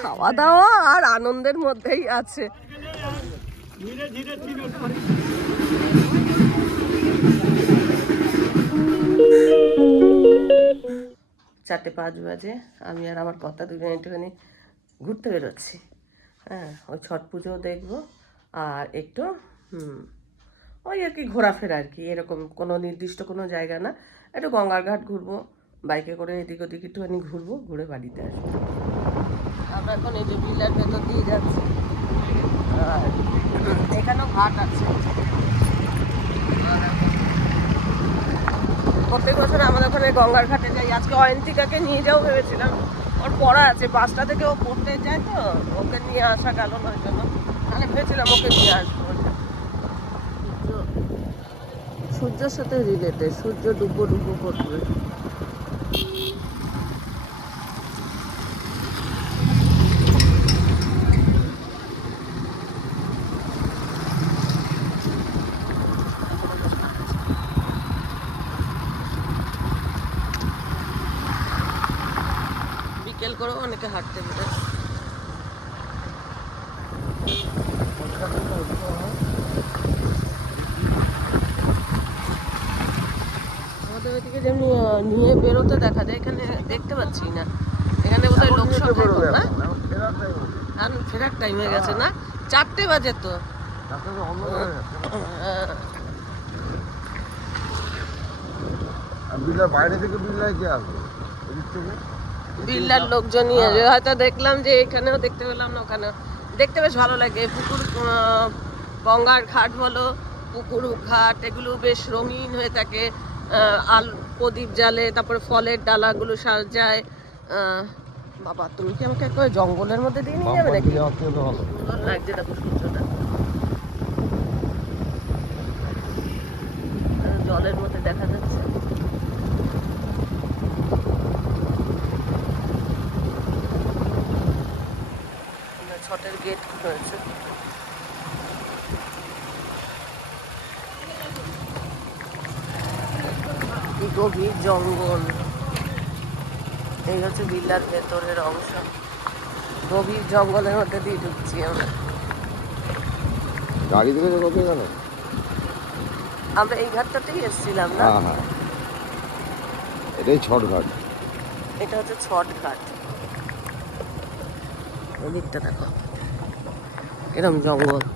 খাওয়া দাওয়া আর আনন্দের মধ্যেই আছে। চারটে পাঁচ বাজে, আমি আর আমার কথা দুজন একটুখানি ঘুরতে বেরোচ্ছি। হ্যাঁ ওই ছট পুজো দেখব, আর একটু, হুম, ওই আর কি ঘোরাফেরা আর কি, এরকম কোনো নির্দিষ্ট কোনো জায়গা না। একটু গঙ্গার ঘাট ঘুরবো, বাইকে করে এদিক ওদিক একটুখানি ঘুরবো, ঘুরে বাড়িতে আসব। এখন এই যে বিল্লার ভেতর দিয়ে যাচ্ছি। আর এখানেও ঘাট আছে। প্রত্যেক বছর আমাদের ওখানে গঙ্গার ঘাটে যাই। আজকে অয়ন্তিকাকে নিয়ে যাও ভেবেছিলাম। ওর পড়া আছে। পাঁচটা থেকে ও পড়তে যায় তো। ওকে নিয়ে আসা গেল না ওই জন্য। মানে ভেবেছিলাম ওকে নিয়ে আসব। সূর্য- সূর্যের সাথে রিলেটেড সূর্য ডুবো ডুবো করবে বিকেল করেও অনেকে হাঁটতে বেরোয় ওইদিকে যেমনি নিয়ে বেরোতে দেখা যায় এখানে দেখতে পাচ্ছি না। এখানে বোধহয় লোক সংখ্যা কম, না? আর ফেরার টাইম হয়ে গেছে না? চারটে বাজে তো। বাইরে থেকে বিল্লায় কে আসবে? বিল্লার লোকজনই হয়তো দেখলাম যে এখানেও দেখতে পেলাম না ওখানে দেখতে বেশ ভালো লাগে। পুকুর গঙ্গার ঘাট বলো পুকুর ঘাট এগুলো বেশ রঙিন হয়ে থাকে। আল প্রদীপ জ্বালে তারপরে ফলের ডালাগুলো সাজায়। বাবা তুমি কি আমাকে একবার জঙ্গলের মধ্যে দিয়ে নিয়ে যাবে নাকি? সুন্দর লাগছে দেখো সূর্যটা। জলের মধ্যে দেখা যাচ্ছে। ছটের গেট হয়েছে কি গভীর জঙ্গল। এই হচ্ছে বিল্লার ভেতরের অংশ। গভীর জঙ্গলের মধ্যে দিয়ে ঢুকছি আমরা। গাড়ি থেকে কোথায় গেল আমরা এই ঘাটটাতেই এসেছিলাম না? হ্যাঁ হ্যাঁ। এটাই ছট ঘাট। এটা হচ্ছে ছট ঘাট। এদিকটা দেখো। এরম জঙ্গল।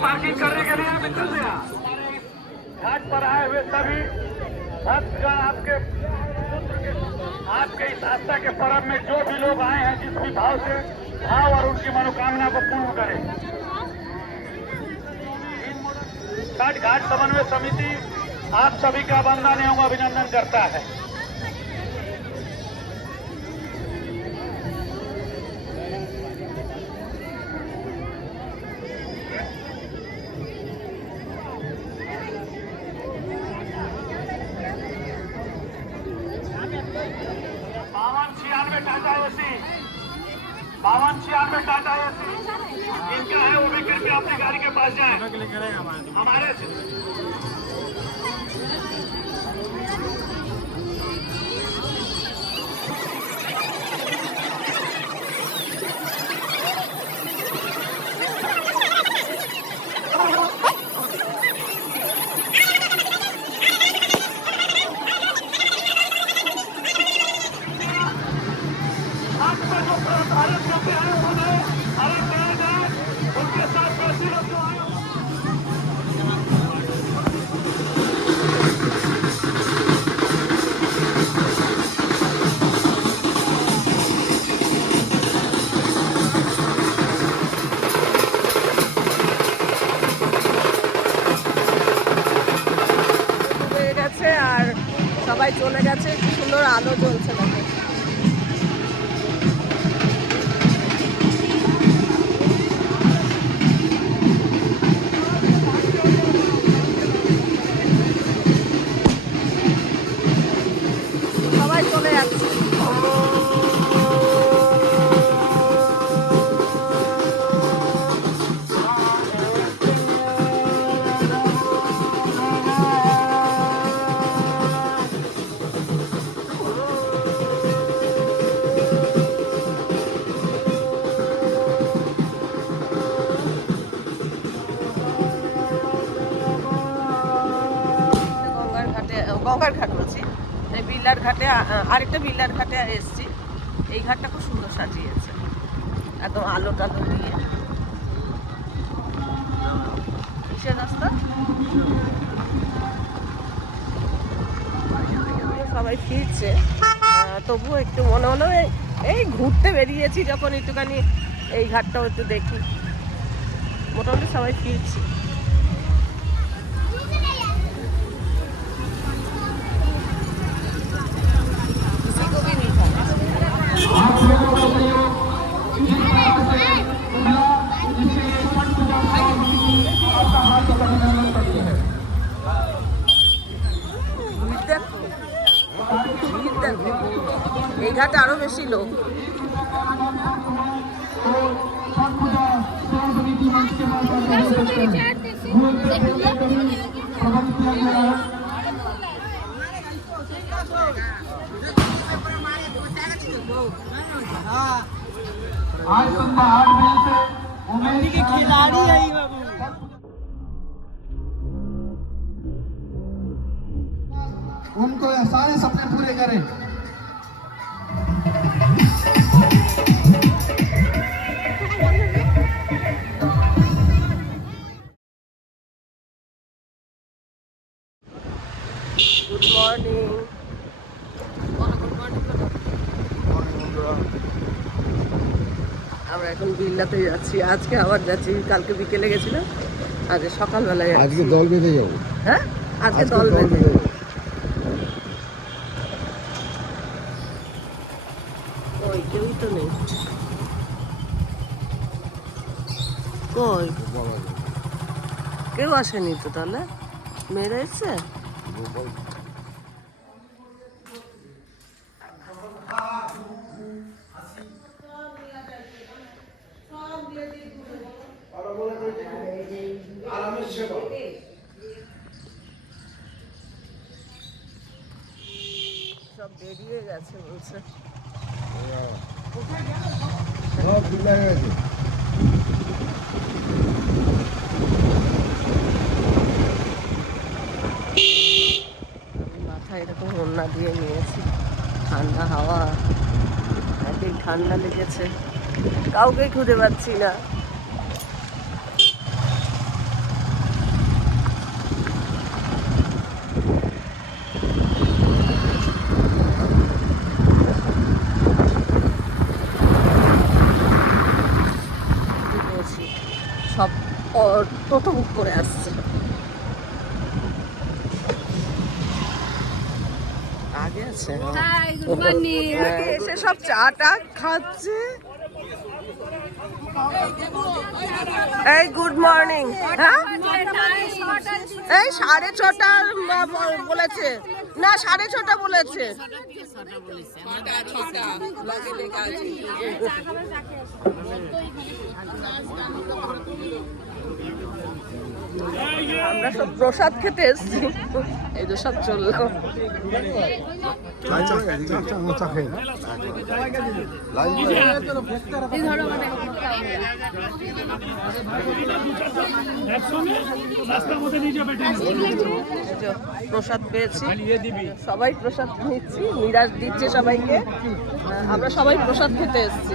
पार्किंग करने के लिए घाट पर आए हुए सभी भक्तगण आपके आपके इस आस्था के पर्व में जो भी लोग आए हैं, जिस भी भाव से भाव और उनकी मनोकामना को पूर्ण करें। घाट घाट समन्वय समिति आप सभी का वंदन एवं अभिनंदन करता है। বিল্লার ঘাটে আরেকটা বিল্লার ঘাটে এসেছি। এই ঘাটটা খুব সুন্দর সাজিয়েছে। একদম আলো টালো দিয়ে। কিসের রাস্তা? সবাই ফিরছে। তবুও একটু মনে হলো, এই- এই ঘুরতে বেরিয়েছি যখন একটুখানি এই ঘাটটাও একটু দেখি। মোটামুটি সবাই ফিরছে। এই ঘাটে আরো বেশি লোক आज संध्या आठ बजे से उमेश के खिलाड़ी है उनको सारे सपने पूरे करें গুড মর্নিং গুড মর্নিং আমরা এখন বিল্লাতে যাচ্ছি আজকে আবার যাচ্ছি কালকে বিকেলে গেছিলাম আজকে সকালবেলায় যাচ্ছি। আজকে দল বেঁধে যাবো হ্যাঁ আজকে আজকে দল দল বেঁধে বেঁধে যাবো আসেনি তো তাহলে? মেয়েরা এসছে? সব বেরিয়ে গেছে বলছে। সব? বিল্লা গেছে আমি এরকম ওড়না দিয়ে নিয়েছি। ঠান্ডা হাওয়া একই ঠান্ডা লেগেছে। কাউকে খুঁজে পাচ্ছি না। সব অ- টোটো বুক করে আসছে আগে আছে হাই গুড মর্নিং এসে সব চা টা খাচ্ছে? এই গুড মর্নিং হ্যাঁ? এই সাড়ে ছটা বলেছে। না সাড়ে ছটা বলেছে। আমরা সব প্রসাদ খেতে এসেছি। এই তো সব চলল। এই যে প্রসাদ পেয়েছি। সবাই প্রসাদ নিচ্ছি মিরাজ দিচ্ছে সবাইকে। আমরা সবাই প্রসাদ খেতে এসেছি।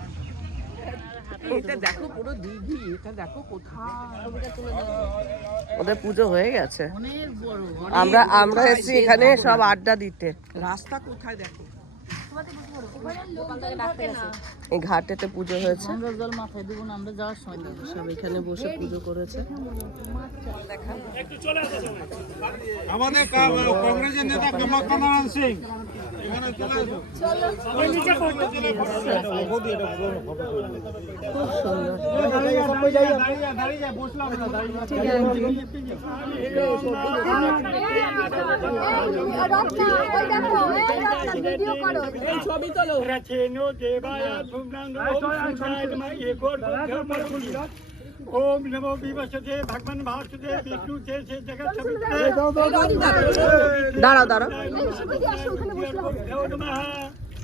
এটা দেখো পুরো দিঘি এটা দেখো কোথায়। ওদের পুজো হয়ে গেছে। আমরা আমরা এসেছি এখানে সব আড্ডা দিতে। রাস্তা কোথায় দেখো? এই ঘাটেতে পুজো হয়েছে আমরা জল মাথায় দেবো না আমরা যাওয়ার সময় দেবো সব এখানে বসে পুজো করেছে আমাদের কংগ্রেসের নেতা কামাখ্যা নারায়ণ সিং ওই নিচে করতো খুব সুন্দর रचेनो देवाय भुवनांग ओम शिवाय नमः एक और धर्म ओम नमो विवशते भगवान भासुदे विष्णु से से जगत सवित्रे দাঁড়াও দাঁড়াও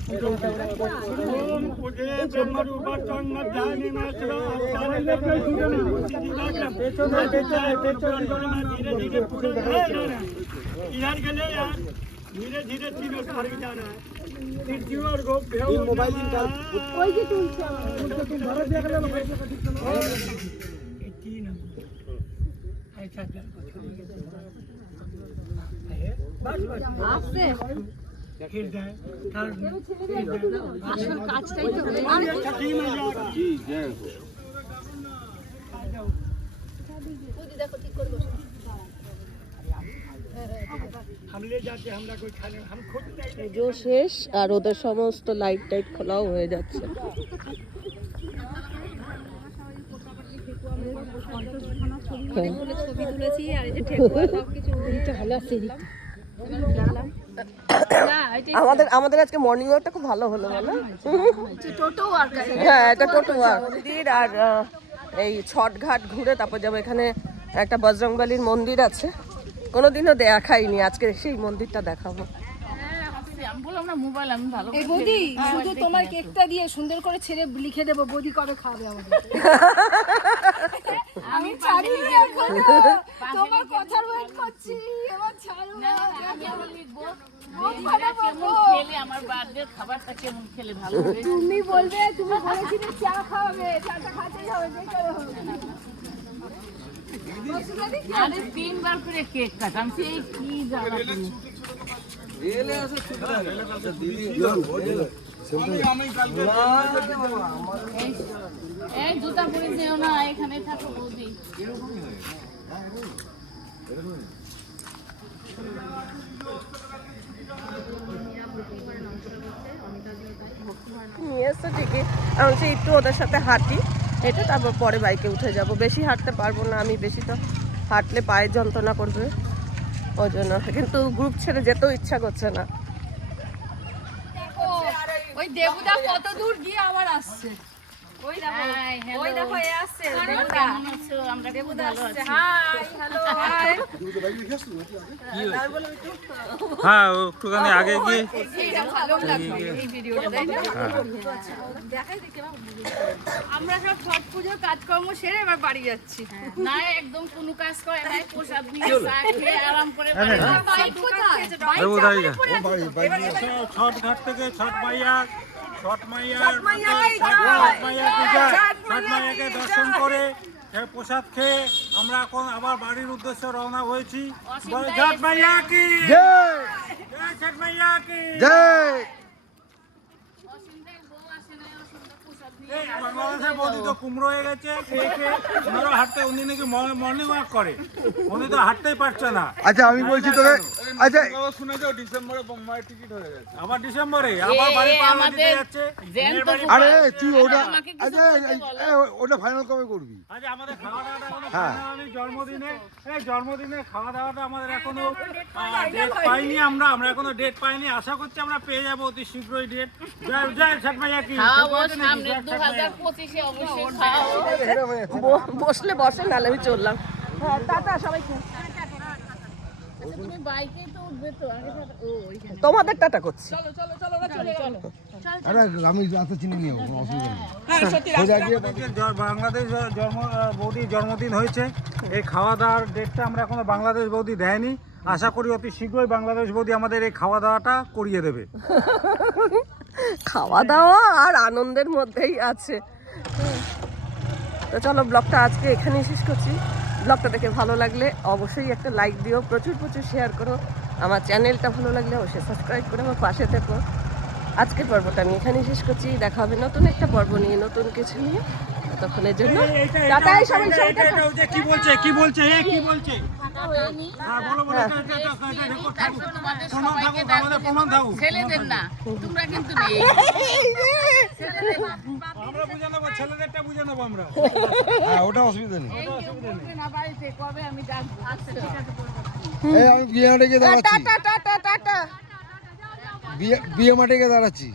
ओम उदे ब्रह्म रूप त्वं मध्यानि नाचवा धीरे धीरे पूरे इधर के ले यार धीरे धीरे तीनों तार जा रहा है तृतीय और गोप्य मोबाइल निकाल कोई की तुम तुम भारत देख ले तीन ऐसा बस बस फिर जाए আসল কাজটাই তো छठी मैया हम ले जाते পুজো শেষ আর ওদের সমস্ত লাইট টাইট খোলাও হয়ে যাচ্ছে। আমাদের আমাদের আজকে মর্নিং ওয়াকটা খুব ভালো হলো আর হ্যাঁ এটা টোটো মন্দির আর এই ছট ঘাট ঘুরে তারপর যাব এখানে একটা বজরংবালির মন্দির আছে। কোনোদিনও দেখাইনি আজকে সেই মন্দিরটা দেখাবো। বৌদি শুধু তোমার কেকটা দিয়ে সুন্দর করে ছেড়ে লিখে দেবো বৌদি কবে খাবে আমাদের? আমি ছাড়ি তোমার কথার ওয়েট করছি এবার ছাড়ো না খেলে আমার বার্থডে খাবারটা কেমন খেলে ভালো হবে তুমি বলবে তুমি বলেছিলে চা খাওয়াবে চাটা খাতেই হবে আরে তিনবার করে কেক কাটাম সেই কি জ্বালা তুমি। এই- এই জুতা পরে যেও না এখানে থাকো বৌদি। নিয়ে এসছে ঠিকই। আমি একটু ওদের সাথে হাঁটি। হেঁটে তারপর পরে বাইকে উঠে যাব। বেশি হাঁটতে পারব না আমি, বেশি তো হাঁটলে পায়ে যন্ত্রণা করবে। ওই জন্য। কিন্তু গ্রুপ ছেড়ে যেতেও ইচ্ছা করছে না। ওই দেবুদা কত দূর গিয়ে আবার আসছে। ওই দেখো ওই দেখো এ আসছে দেবুদা আমরা খুব ভালো হাই হ্যালো হাই হ্যাঁ একটুখানি আগে গিয়ে এই ভিডিওটা তাই না? আমরা সব ছট পুজোর কাজকর্ম সেরে এবার বাড়ি যাচ্ছি। না একদম কোনো কাজ করে নাই প্রসাদ নিয়ে চা খেয়ে আরাম করে বাড়ি যাচ্ছি। ছট ঘাট থেকে ছট মাইয়া ছট মাইয়ার ছট মাইয়া পূজা ছট মাইয়াকে দর্শন করে প্রসাদ খেয়ে আমরা এখন আবার বাড়ির উদ্দেশ্যে রওনা হয়েছি। ছট মাইয়া কি? জয়! জয় ছট মাইয়া কি? জয় অসীমদের বউ আসে নাই, অসীমদের প্রসাদ নিয়ে এই বাংলাদেশের বৌদি তো কুমড়ো হয়ে গেছে খেয়ে খেয়ে ওনারা হাঁটতে উনি নাকি মর্নিং ওয়াক করে। উনি তো হাঁটতেই পারছে না। আচ্ছা আমি বলছি তোকে আচ্ছা আবার ডিসেম্বরে আবার বাড়ি পাওয়া দিতে যাচ্ছে। জ্যান্ত মেয়ের বাড়ি আরে তুই ওটা আচ্ছা ফাইনাল কবে করবি? আজ আমাদের খাওয়া দাওয়াটা এখনও হ্যাঁ। জন্মদিনে। এই জন্মদিনে খাওয়া দাওয়াটা আমাদের এখনও ডেট পাইনি আমরা আমরা এখনও ডেট পাইনি। আশা করছি আমরা পেয়ে যাব অতি শীঘ্রই ডেট জয় জয় মাইয়া কি বসলে বসে নাহলে আমি চললাম। হ্যাঁ টাটা সবাইকে। আচ্ছা তুমি বাইকে তো উঠবে তো আগে সাথে- ও ওইখানে। তোমাদের টাটা করছি। আমি চিনি নিয়ে বাংলাদেশ জন্ম বৌদির জন্মদিন হয়েছে। এই খাওয়া দাওয়ার ডেটটা আমরা এখনও বাংলাদেশ বৌদি দেয়নি। আশা করি অতি শীঘ্রই বাংলাদেশ বৌদি আমাদের এই খাওয়া দাওয়াটা করিয়ে দেবে। খাওয়া দাওয়া আর আনন্দের মধ্যেই আছে। তো চলো ব্লগটা আজকে এখানেই শেষ করছি। ব্লগটা দেখে ভালো লাগলে অবশ্যই একটা লাইক দিও প্রচুর প্রচুর শেয়ার করো। আমার চ্যানেলটা ভালো লাগলে অবশ্যই সাবস্ক্রাইব করে আমার পাশে থেকো। আজকের পর্বটা আমি এখানেই শেষ করছি। দেখা হবে নতুন একটা পর্ব নিয়ে নতুন কিছু নিয়ে। ততক্ষণের জন্য। কি বলছে কি বলছে কি বলছে? হ্যাঁ ছেলেদের না তোমরা কিন্তু আমরা বুঝে নেব ছেলেদেরটা বুঝে নেব আমরা। হ্যাঁ ওটা অসুবিধা নেই। আমি আচ্ছা মাঠে গিয়ে দাঁড়াচ্ছি। বিয়ে বিয়ে মাঠে গিয়ে দাঁড়াচ্ছি।